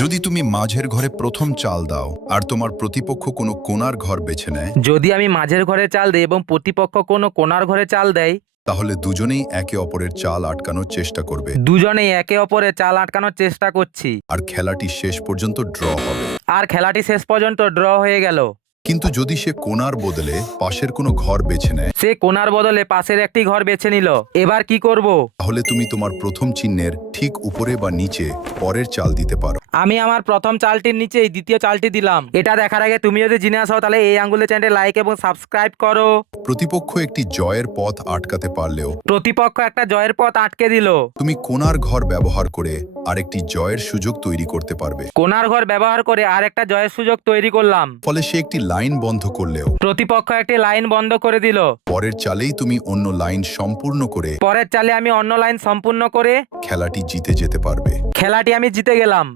যদি তুমি মাঝের ঘরে প্রথম চাল দাও আর তোমার প্রতিপক্ষ কোনো কোণার ঘর বেছে নেয়, যদি আমি মাঝের ঘরে চাল দিই এবং প্রতিপক্ষ কোনো কোণার ঘরে চাল দেয়, তাহলে দুজনেই একে অপরের চাল আটকানোর চেষ্টা করবে দুজনেই একে অপরের চাল আটকানোর চেষ্টা করছি আর খেলাটি শেষ পর্যন্ত ড্র হবে। আর খেলাটি শেষ পর্যন্ত ড্র হয়ে গেল। কিন্তু যদি সে কোণার বদলে পাশের কোনো ঘর বেছে নেয়, সে কোণার বদলে পাশের একটি ঘর বেছে নিল। এবার কি করব? তাহলে তুমি তোমার প্রথম চিহ্নের ঠিক উপরে বা নিচে পরের চাল দিতে পারো। আমি আমার প্রথম চালটির নিচেই দ্বিতীয় চালটি দিলাম। এটা দেখার আগে তুমি যদি জেনে আসো তাহলে এই আঙ্গুলে চ্যানেলটি লাইক এবং সাবস্ক্রাইব করো। প্রতিপক্ষ একটি জয়ের পথ আটকাতে পারলেও প্রতিপক্ষ একটা জয়ের পথ আটকে দিল। তুমি কোণার ঘর ব্যবহার করে আরেকটি জয়ের সুযোগ তৈরি করতে পারবে। কোণার ঘর ব্যবহার করে আর একটা জয়ের সুযোগ তৈরি করলাম। ফলে সে একটি লাইন বন্ধ করলেও প্রতিপক্ষ একটি লাইন বন্ধ করে দিল। পরের চালেই তুমি অন্য লাইন সম্পূর্ণ করে পরের চালে আমি অন্য লাইন সম্পূর্ণ করে খেলাটি জিতে যেতে পারবে। খেলাটি আমি জিতে গেলাম।